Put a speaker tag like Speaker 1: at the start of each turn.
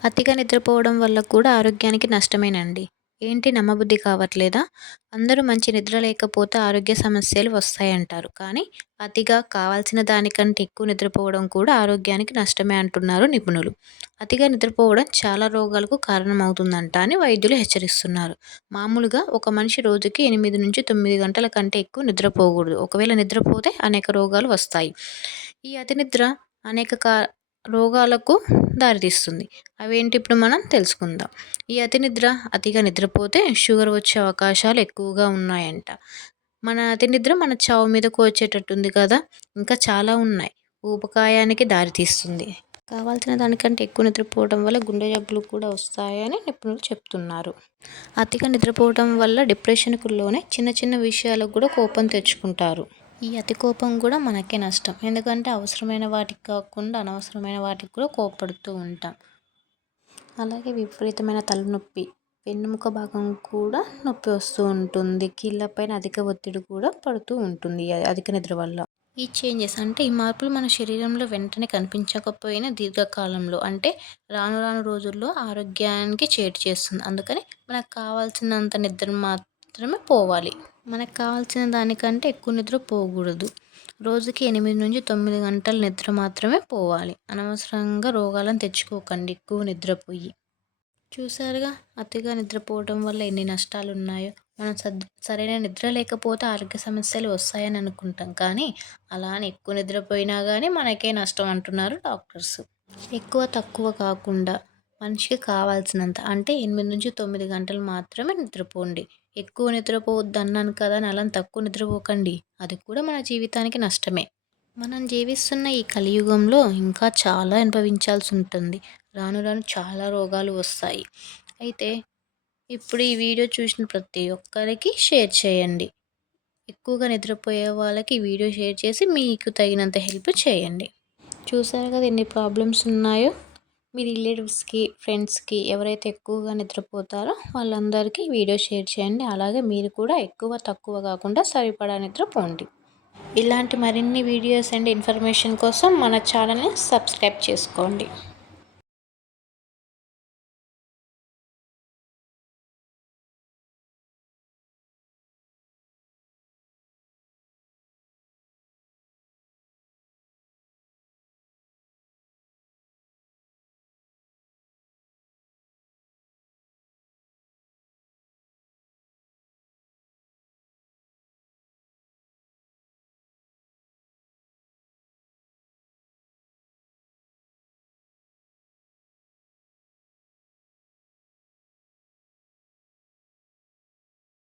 Speaker 1: అతిగా నిద్రపోవడం వల్ల కూడా ఆరోగ్యానికి నష్టమేనండి. ఏంటి నమ్మబుద్ధి కావట్లేదా? అందరూ మంచి నిద్ర లేకపోతే ఆరోగ్య సమస్యలు వస్తాయంటారు. కానీ అతిగా కావాల్సిన దానికంటే ఎక్కువ నిద్రపోవడం కూడా ఆరోగ్యానికి నష్టమే అంటున్నారు నిపుణులు. అతిగా నిద్రపోవడం చాలా రోగాలకు కారణమవుతుందంట అని వైద్యులు హెచ్చరిస్తున్నారు. మామూలుగా ఒక మనిషి రోజుకి ఎనిమిది నుంచి తొమ్మిది గంటల కంటే ఎక్కువ నిద్రపోకూడదు. ఒకవేళ నిద్రపోతే అనేక రోగాలు వస్తాయి. ఈ అతి నిద్ర అనేక కా రోగాలకు దారితీస్తుంది. అవేంటి ఇప్పుడు మనం తెలుసుకుందాం. ఈ అతి నిద్ర అతిగా నిద్రపోతే షుగర్ వచ్చే అవకాశాలు ఎక్కువగా ఉన్నాయంట. మన అతి నిద్ర మన చావు మీదకు వచ్చేటట్టుంది కదా? ఇంకా చాలా ఉన్నాయి. ఊబకాయానికి దారితీస్తుంది. కావాల్సిన దానికంటే ఎక్కువ నిద్రపోవడం వల్ల గుండె జబ్బులు కూడా వస్తాయని నిపుణులు చెప్తున్నారు. అతిగా నిద్రపోవడం వల్ల డిప్రెషన్కు లోనే చిన్న చిన్న విషయాలకు కూడా కోపం తెచ్చుకుంటారు. ఈ అతి కోపం కూడా మనకే నష్టం. ఎందుకంటే అవసరమైన వాటికి కాకుండా అనవసరమైన వాటికి కూడా కోపడుతూ ఉంటాం. అలాగే విపరీతమైన తలనొప్పి వెన్నుముక భాగం కూడా నొప్పి వస్తూ ఉంటుంది. కీళ్ళపైన అధిక ఒత్తిడి కూడా పడుతూ ఉంటుంది అధిక నిద్ర వల్ల. ఈ చేంజెస్ అంటే ఈ మార్పులు మన శరీరంలో వెంటనే కనిపించకపోయినా దీర్ఘకాలంలో అంటే రాను రాను రోజుల్లో ఆరోగ్యానికి చేటు చేస్తుంది. అందుకని మనకు కావాల్సినంత నిద్ర మాత్రమే పోవాలి. మనకు కావాల్సిన దానికంటే ఎక్కువ నిద్ర పోకూడదు. రోజుకి ఎనిమిది నుంచి తొమ్మిది గంటల నిద్ర మాత్రమే పోవాలి. అనవసరంగా రోగాలను తెచ్చుకోకండి ఎక్కువ నిద్రపోయి. చూసారుగా అతిగా నిద్రపోవడం వల్ల ఎన్ని నష్టాలు ఉన్నాయో మనం సద్ సరైన నిద్ర లేకపోతే ఆరోగ్య సమస్యలు వస్తాయని అనుకుంటాం. కానీ అలా అని ఎక్కువ నిద్రపోయినా కానీ మనకే నష్టం అంటున్నారు డాక్టర్స్. ఎక్కువ తక్కువ కాకుండా మనిషికి కావాల్సినంత అంటే ఎనిమిది నుంచి తొమ్మిది గంటలు మాత్రమే నిద్రపోండి. ఎక్కువ నిద్రపోవద్దు అన్నాను కదా అలా తక్కువ నిద్రపోకండి. అది కూడా మన జీవితానికి నష్టమే. మనం జీవిస్తున్న ఈ కలియుగంలో ఇంకా చాలా అనుభవించాల్సి ఉంటుంది. రాను రాను చాలా రోగాలు వస్తాయి. అయితే ఇప్పుడు ఈ వీడియో చూసిన ప్రతి ఒక్కరికి షేర్ చేయండి. ఎక్కువగా నిద్రపోయే వాళ్ళకి ఈ వీడియో షేర్ చేసి మీకు తగినంత హెల్ప్ చేయండి. చూసారు కదా ఎన్ని ప్రాబ్లమ్స్ ఉన్నాయో? మీ రిలేటివ్స్కి ఫ్రెండ్స్కి ఎవరైతే ఎక్కువగా నిద్రపోతారో వాళ్ళందరికీ వీడియో షేర్ చేయండి. అలాగే మీరు కూడా ఎక్కువ తక్కువ కాకుండా సరిపడా నిద్రపోండి. ఇలాంటి మరిన్ని వీడియోస్ అండ్ ఇన్ఫర్మేషన్ కోసం మన ఛానల్ని సబ్స్క్రైబ్ చేసుకోండి.